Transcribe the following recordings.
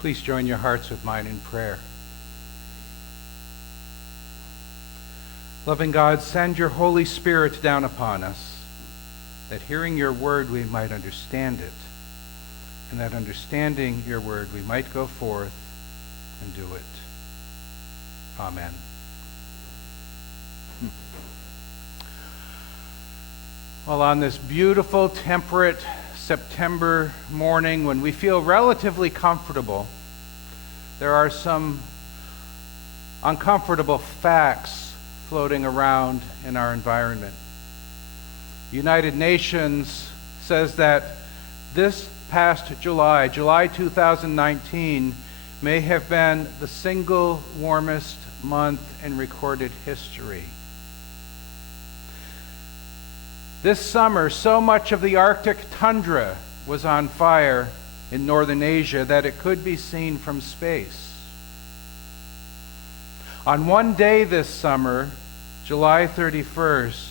Please join your hearts with mine in prayer. Loving God, send your Holy Spirit down upon us, that hearing your word we might understand it, and that understanding your word we might go forth and do it. Amen. Well, on this beautiful, temperate September morning when we feel relatively comfortable, there are some uncomfortable facts floating around in our environment. The United Nations says that this past July 2019, may have been the single warmest month in recorded history. This summer, so much of the Arctic tundra was on fire in northern Asia that it could be seen from space. On one day this summer, July 31st,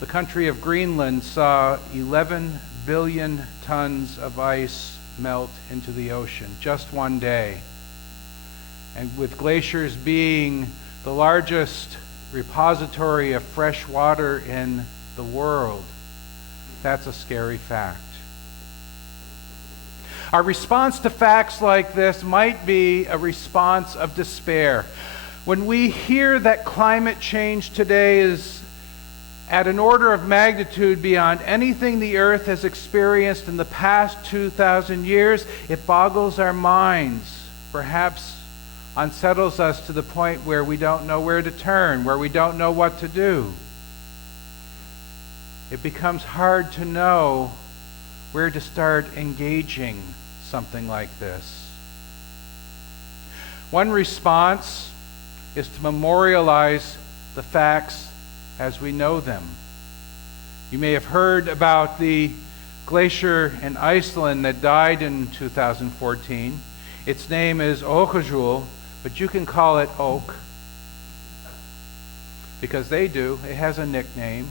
the country of Greenland saw 11 billion tons of ice melt into the ocean, just one day. And with glaciers being the largest repository of fresh water in the world, that's a scary fact. Our response to facts like this might be a response of despair. When we hear that climate change today is at an order of magnitude beyond anything the earth has experienced in the past 2,000 years, it boggles our minds, perhaps unsettles us to the point where we don't know where to turn, where we don't know what to do. It becomes hard to know where to start engaging something like this. One response is to memorialize the facts as we know them. You may have heard about the glacier in Iceland that died in 2014. Its name is Öskjöl, but you can call it Oak, because they do. It has a nickname.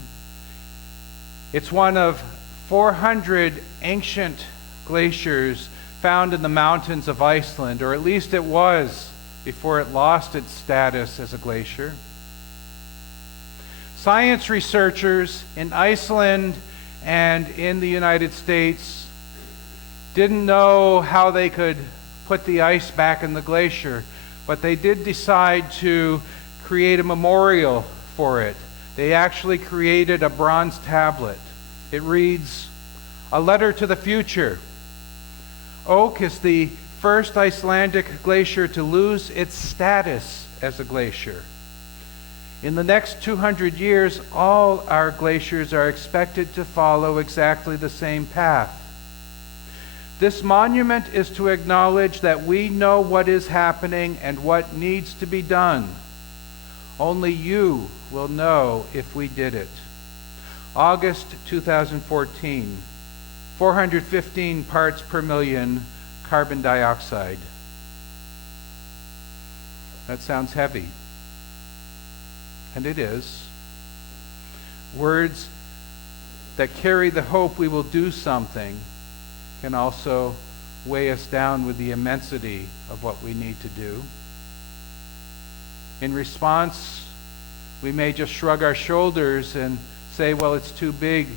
It's one of 400 ancient glaciers found in the mountains of Iceland, or at least it was before it lost its status as a glacier. Science researchers in Iceland and in the United States didn't know how they could put the ice back in the glacier, but they did decide to create a memorial for it. They actually created a bronze tablet. It reads, "A letter to the future. Oak is the first Icelandic glacier to lose its status as a glacier. In the next 200 years, all our glaciers are expected to follow exactly the same path. This monument is to acknowledge that we know what is happening and what needs to be done. Only you will know if we did it. August 2014, 415 parts per million carbon dioxide." That sounds heavy. And it is. Words that carry the hope we will do something can also weigh us down with the immensity of what we need to do. In response, we may just shrug our shoulders and say, well, it's too big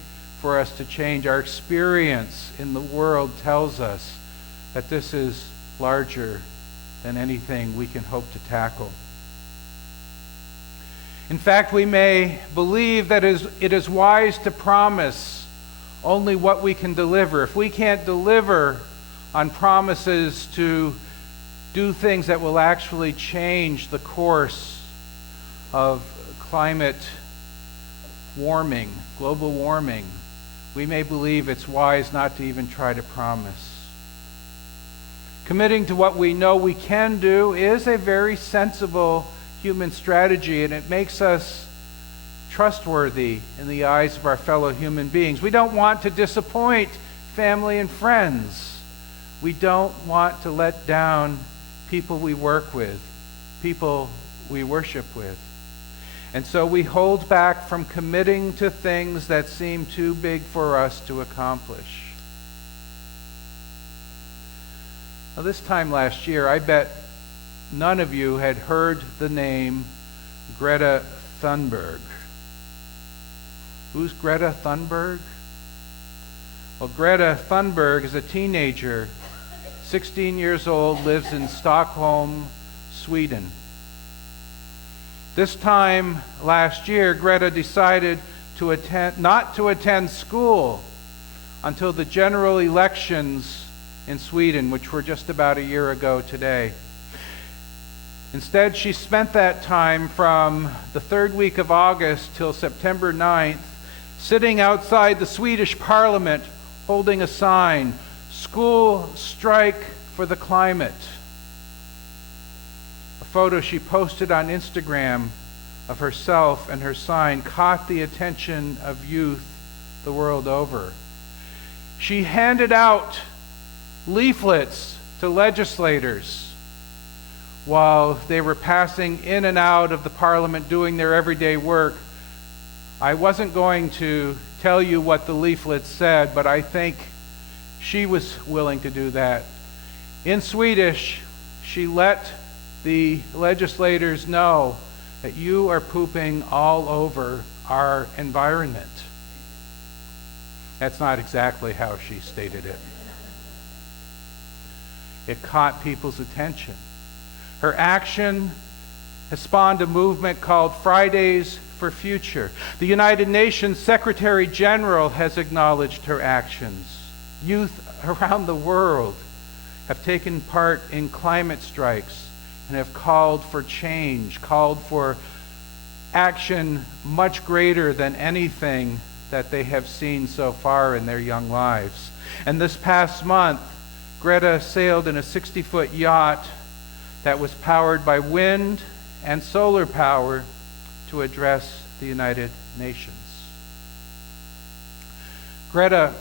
for us to change. Our experience in the world tells us that this is larger than anything we can hope to tackle. In fact, we may believe that it is wise to promise only what we can deliver. If we can't deliver on promises to do things that will actually change the course of climate warming, global warming, we may believe it's wise not to even try to promise. Committing to what we know we can do is a very sensible human strategy, and it makes us trustworthy in the eyes of our fellow human beings. We don't want to disappoint family and friends. We don't want to let down people we work with, people we worship with. And so we hold back from committing to things that seem too big for us to accomplish. Now, this time last year, I bet none of you had heard the name Greta Thunberg. Who's Greta Thunberg? Well, Greta Thunberg is a teenager, 16 years old, lives in Stockholm, Sweden. This time last year, Greta decided not to attend school until the general elections in Sweden, which were just about a year ago today. Instead, she spent that time from the third week of August till September 9th, sitting outside the Swedish parliament holding a sign, "School Strike for the Climate." A photo she posted on Instagram of herself and her sign caught the attention of youth the world over. She handed out leaflets to legislators while they were passing in and out of the parliament doing their everyday work. I wasn't going to tell you what the leaflets said, but I think she was willing to do that. In Swedish, she let the legislators know that you are pooping all over our environment. That's not exactly how she stated it. It caught people's attention. Her action has spawned a movement called Fridays for Future. The United Nations Secretary General has acknowledged her actions. Youth around the world have taken part in climate strikes and have called for change, called for action much greater than anything that they have seen so far in their young lives. And this past month, Greta sailed in a 60-foot yacht that was powered by wind and solar power to address the United Nations. Greta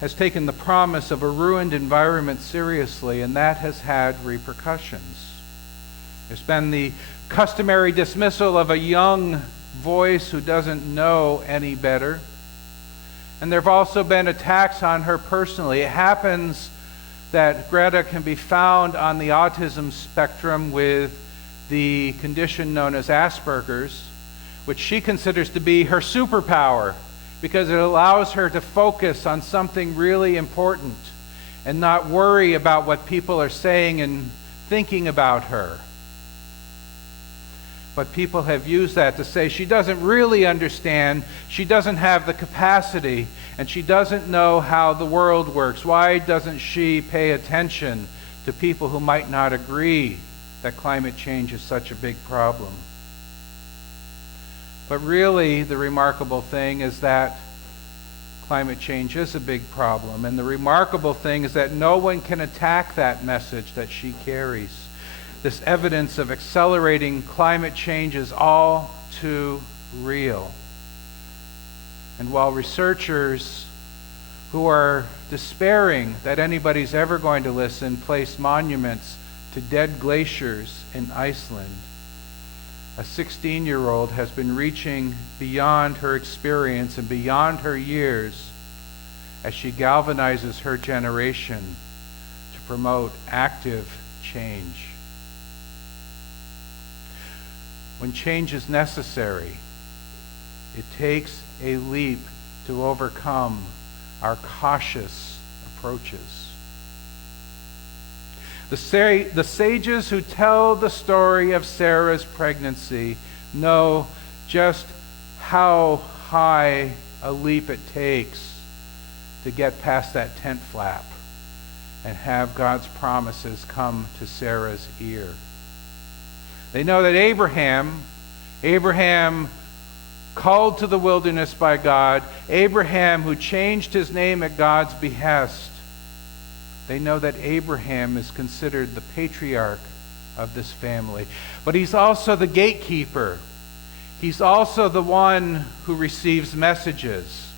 has taken the promise of a ruined environment seriously, and that has had repercussions. There's been the customary dismissal of a young voice who doesn't know any better. And there have also been attacks on her personally. It happens that Greta can be found on the autism spectrum with the condition known as Asperger's, which she considers to be her superpower because it allows her to focus on something really important and not worry about what people are saying and thinking about her. But people have used that to say she doesn't really understand, she doesn't have the capacity, and she doesn't know how the world works. Why doesn't she pay attention to people who might not agree that climate change is such a big problem? But really, the remarkable thing is that climate change is a big problem, and the remarkable thing is that no one can attack that message that she carries. This evidence of accelerating climate change is all too real. And while researchers who are despairing that anybody's ever going to listen place monuments to dead glaciers in Iceland, a 16-year-old has been reaching beyond her experience and beyond her years as she galvanizes her generation to promote active change. When change is necessary, it takes a leap to overcome our cautious approaches. The sages who tell the story of Sarah's pregnancy know just how high a leap it takes to get past that tent flap and have God's promises come to Sarah's ear. They know that Abraham called to the wilderness by God, Abraham who changed his name at God's behest. They know that Abraham is considered the patriarch of this family. But he's also the gatekeeper. He's also the one who receives messages.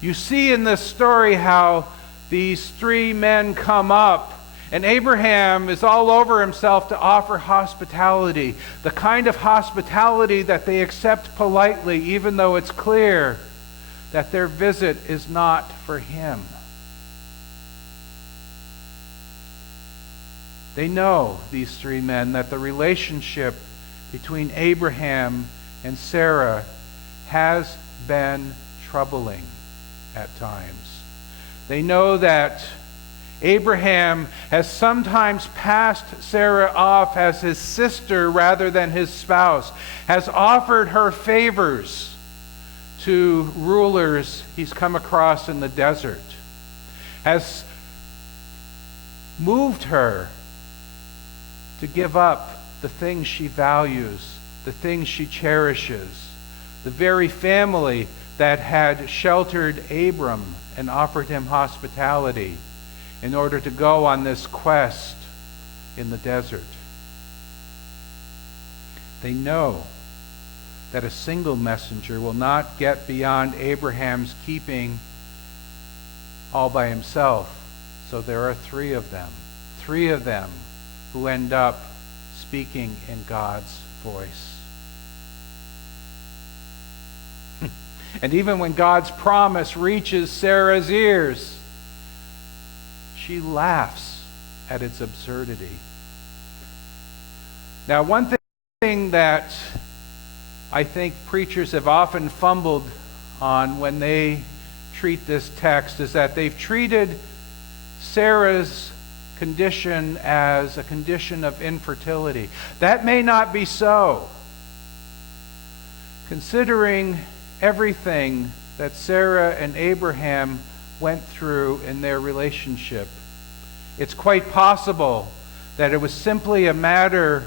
You see in this story how these three men come up, and Abraham is all over himself to offer hospitality, the kind of hospitality that they accept politely, even though it's clear that their visit is not for him. They know, these three men, that the relationship between Abraham and Sarah has been troubling at times. They know that Abraham has sometimes passed Sarah off as his sister rather than his spouse, has offered her favors to rulers he's come across in the desert, has moved her to give up the things she values, the things she cherishes, the very family that had sheltered Abram and offered him hospitality in order to go on this quest in the desert. They know that a single messenger will not get beyond Abraham's keeping all by himself. So there are three of them who end up speaking in God's voice. And even when God's promise reaches Sarah's ears, she laughs at its absurdity. Now, one thing that I think preachers have often fumbled on when they treat this text is that they've treated Sarah's condition as a condition of infertility. That may not be so. Considering everything that Sarah and Abraham went through in their relationship, it's quite possible that it was simply a matter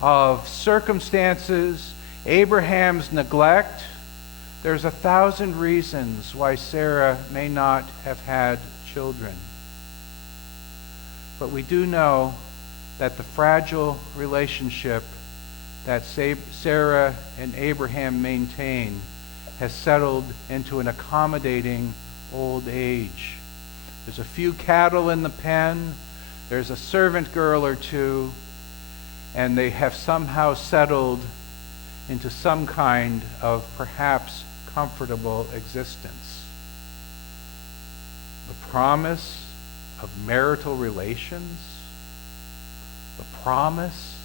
of circumstances, Abraham's neglect. There's 1,000 reasons why Sarah may not have had children. But we do know that the fragile relationship that Sarah and Abraham maintain has settled into an accommodating old age. There's a few cattle in the pen, there's a servant girl or two, and they have somehow settled into some kind of perhaps comfortable existence. The promise of marital relations, the promise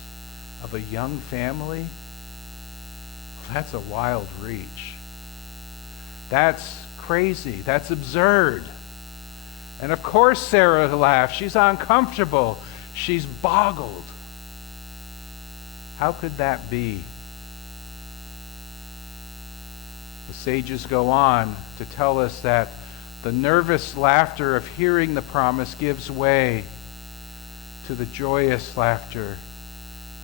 of a young family, well, that's a wild reach. That's crazy. That's absurd. And of course Sarah laughs. She's uncomfortable. She's boggled. How could that be? The sages go on to tell us that the nervous laughter of hearing the promise gives way to the joyous laughter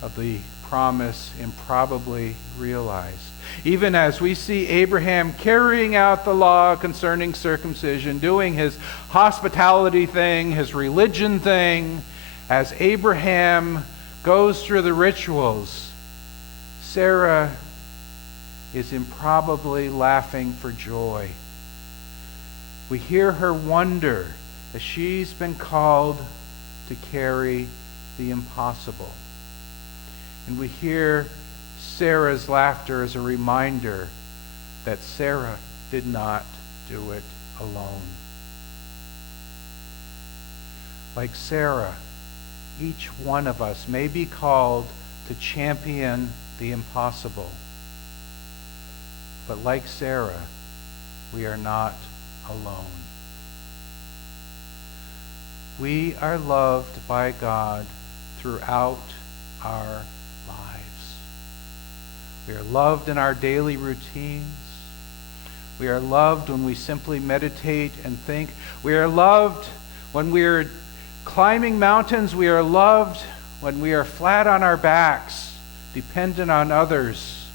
of the promise improbably realized. Even as we see Abraham carrying out the law concerning circumcision, doing his hospitality thing, his religion thing, as Abraham goes through the rituals, Sarah is improbably laughing for joy. We hear her wonder that she's been called to carry the impossible. And we hear Sarah's laughter as a reminder that Sarah did not do it alone. Like Sarah, each one of us may be called to champion the impossible. But like Sarah, we are not alone. We are loved by God throughout our lives. We are loved in our daily routines. We are loved when we simply meditate and think. We are loved when we are climbing mountains. We are loved when we are flat on our backs, dependent on others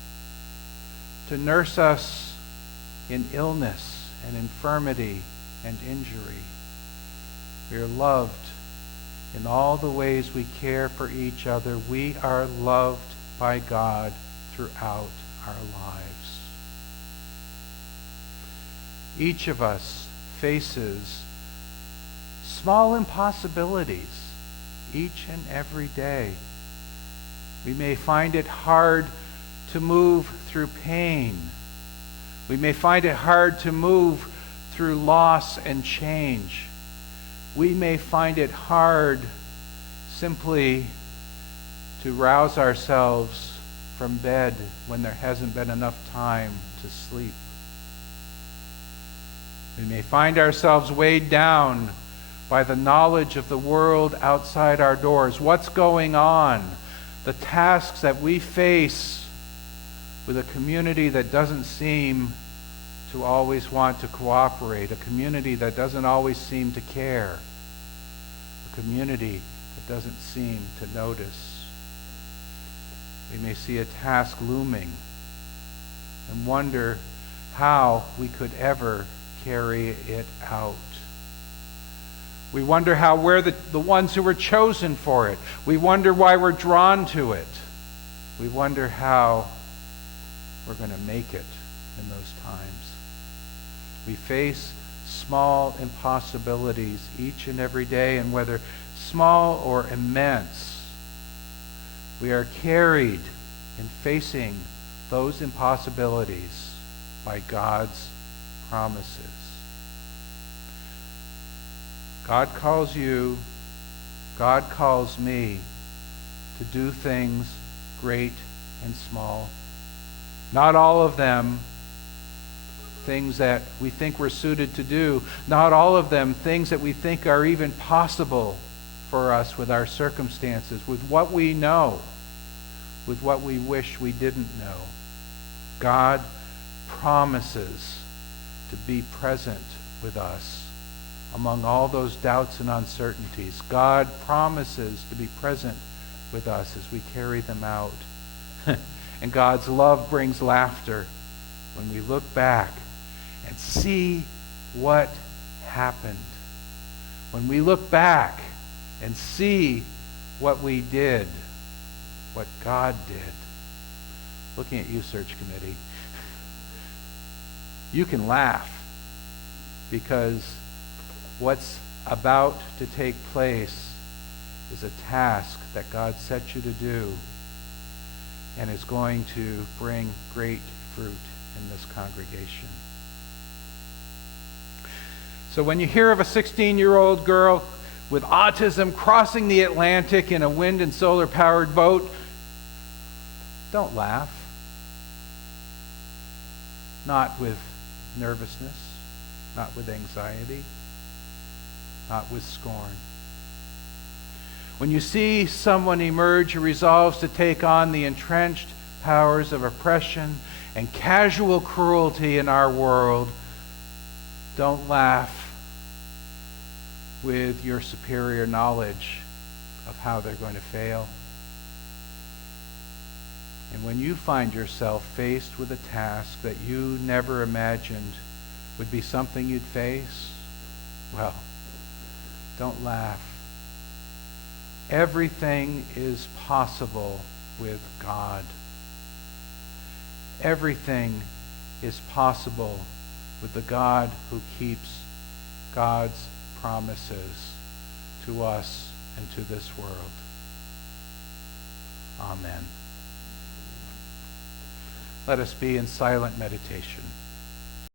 to nurse us in illness and infirmity and injury. We are loved in all the ways we care for each other. We are loved by God throughout our lives. Each of us faces small impossibilities each and every day. We may find it hard to move through pain. We may find it hard to move through loss and change. We may find it hard simply to rouse ourselves from bed when there hasn't been enough time to sleep. We may find ourselves weighed down by the knowledge of the world outside our doors. What's going on? The tasks that we face with a community that doesn't seem to always want to cooperate, a community that doesn't always seem to care, a community that doesn't seem to notice. We may see a task looming and wonder how we could ever carry it out. We wonder how we're the ones who were chosen for it. We wonder why we're drawn to it. We wonder how we're going to make it in those times. We face small impossibilities each and every day, and whether small or immense, we are carried in facing those impossibilities by God's promises. God calls you, God calls me to do things great and small. Not all of them things that we think we're suited to do. Not all of them things that we think are even possible for us with our circumstances, with what we know, with what we wish we didn't know. God promises to be present with us among all those doubts and uncertainties. God promises to be present with us as we carry them out. And God's love brings laughter when we look back and see what happened. When we look back and see what we did, what God did. Looking at you, search committee. You can laugh because what's about to take place is a task that God set you to do and is going to bring great fruit in this congregation. So when you hear of a 16-year-old girl with autism crossing the Atlantic in a wind and solar-powered boat, don't laugh. Not with nervousness, not with anxiety, not with scorn. When you see someone emerge who resolves to take on the entrenched powers of oppression and casual cruelty in our world, don't laugh with your superior knowledge of how they're going to fail. And when you find yourself faced with a task that you never imagined would be something you'd face, well, don't laugh. Everything is possible with God. Everything is possible with the God who keeps God's promises to us and to this world. Amen. Let us be in silent meditation.